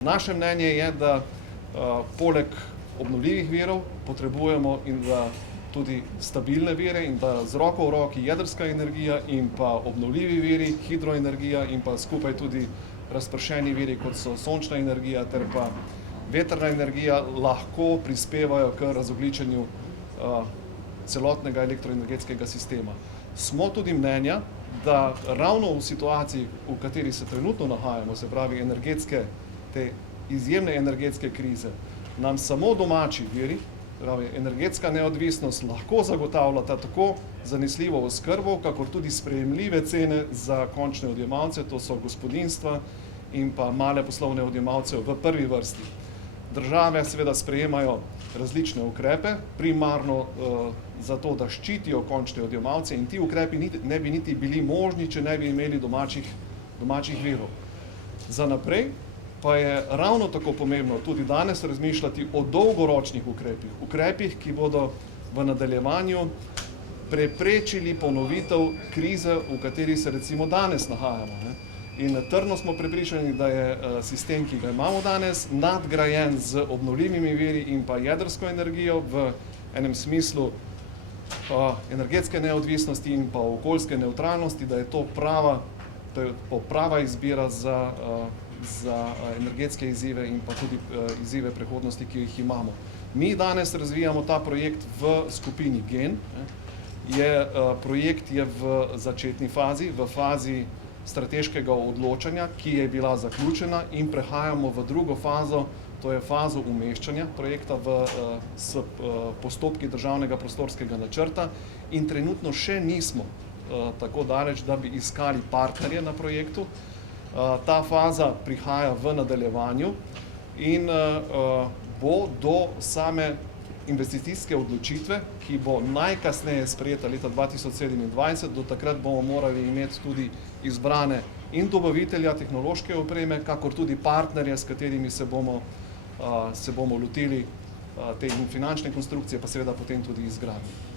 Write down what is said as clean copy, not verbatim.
Naše mnenje je, da poleg obnovljivih virov potrebujemo in da tudi stabilne vire in da z roko v roki jedrska energija in pa obnovljivi viri, hidroenergija in pa skupaj tudi razpršeni viri, kot so sončna energija ter pa vetrna energija, lahko prispevajo k razogljičenju celotnega elektroenergetskega sistema. Smo tudi mnenja, da ravno v situaciji, v kateri se trenutno nahajamo, se pravi te izjemne energetske krize, nam samo domači viri, energetska neodvisnost lahko zagotavljata tako zanesljivo oskrbo, kakor tudi sprejemljive cene za končne odjemalce, to so gospodinjstva in pa male poslovne odjemalce v prvi vrsti. Države seveda sprejemajo različne ukrepe, primarno zato, da ščitijo končne odjemalce in ti ukrepi ne bi niti bili možni, če ne bi imeli domačih virov. Za naprej pa je ravno tako pomembno tudi danes razmišljati o dolgoročnih ukrepih, ki bodo v nadaljevanju preprečili ponovitev krize, v kateri se recimo danes nahajamo. In trdno smo prepričani, da je sistem, ki ga imamo danes, nadgrajen z obnovljivimi viri in pa jedrsko energijo v enem smislu energetske neodvisnosti in pa okoljske nevtralnosti, da je to prava izbira za energetske izzive in pa tudi izzive prihodnosti, ki jih imamo. Mi danes razvijamo ta projekt v skupini GEN. Projekt je v začetni fazi, v fazi strateškega odločanja, ki je bila zaključena in prehajamo v drugo fazo, to je fazo umeščanja projekta s postopki državnega prostorskega načrta in trenutno še nismo tako daleč, da bi iskali partnerje na projektu. Ta faza prihaja v nadaljevanju in bo do same investicijske odločitve, ki bo najkasneje sprejeta leta 2027, do takrat bomo morali imeti tudi izbrane in dobavitelja tehnološke opreme, kakor tudi partnerje, s katerimi se bomo lotili te finančne konstrukcije, pa seveda potem tudi izgradnje.